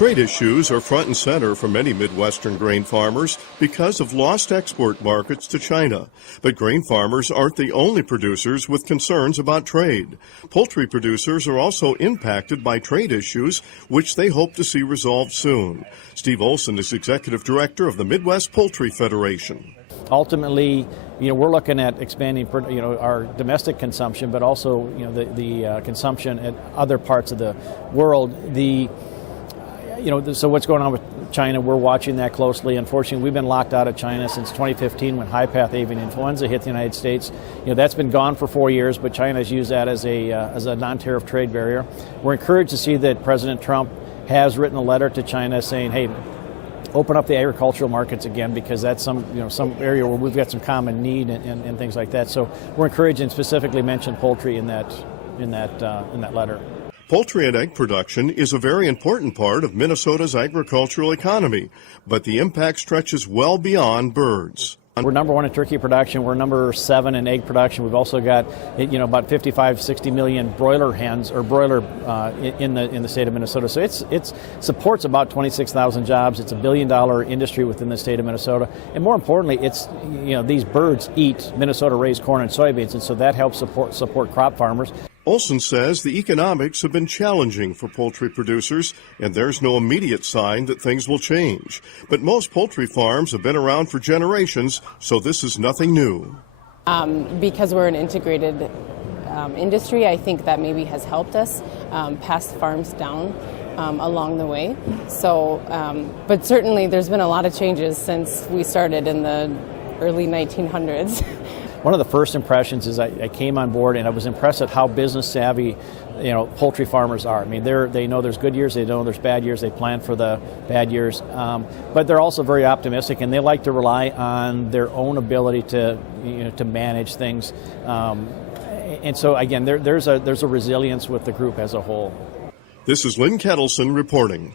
Trade issues are front and center for many Midwestern grain farmers because of lost export markets to China. But grain farmers aren't the only producers with concerns about trade. Poultry producers are also impacted by trade issues, which they hope to see resolved soon. Steve Olson is executive director of the Midwest Poultry Federation. Ultimately, we're looking at expanding, our domestic consumption, but also, the consumption in other parts of the world. So what's going on with China, we're watching that closely. Unfortunately, we've been locked out of China since 2015 when high-path avian influenza hit the United States. That's been gone for 4 years, but China has used that as a non-tariff trade barrier. We're encouraged to see that President Trump has written a letter to China saying, hey, open up the agricultural markets again, because that's some area where we've got some common need and things like that. So we're encouraged, and specifically mentioned poultry in that letter. Poultry and egg production is a very important part of Minnesota's agricultural economy, but the impact stretches well beyond birds. We're number one in turkey production. We're number 7 in egg production. We've also got, about 55, 60 million broiler hens or broiler in the state of Minnesota. So it supports about 26,000 jobs. It's $1 billion industry within the state of Minnesota. And more importantly, these birds eat Minnesota-raised corn and soybeans, and so that helps support crop farmers. Olson says the economics have been challenging for poultry producers, and there's no immediate sign that things will change. But most poultry farms have been around for generations, so this is nothing new. Because we're an integrated industry, I think that maybe has helped us pass farms down along the way. So, but certainly there's been a lot of changes since we started in the early 1900s. One of the first impressions is I came on board and I was impressed at how business savvy, poultry farmers are. I mean, they know there's good years, they know there's bad years, they plan for the bad years, but they're also very optimistic, and they like to rely on their own ability to manage things. And so again, there's a resilience with the group as a whole. This is Lynn Ketelsen reporting.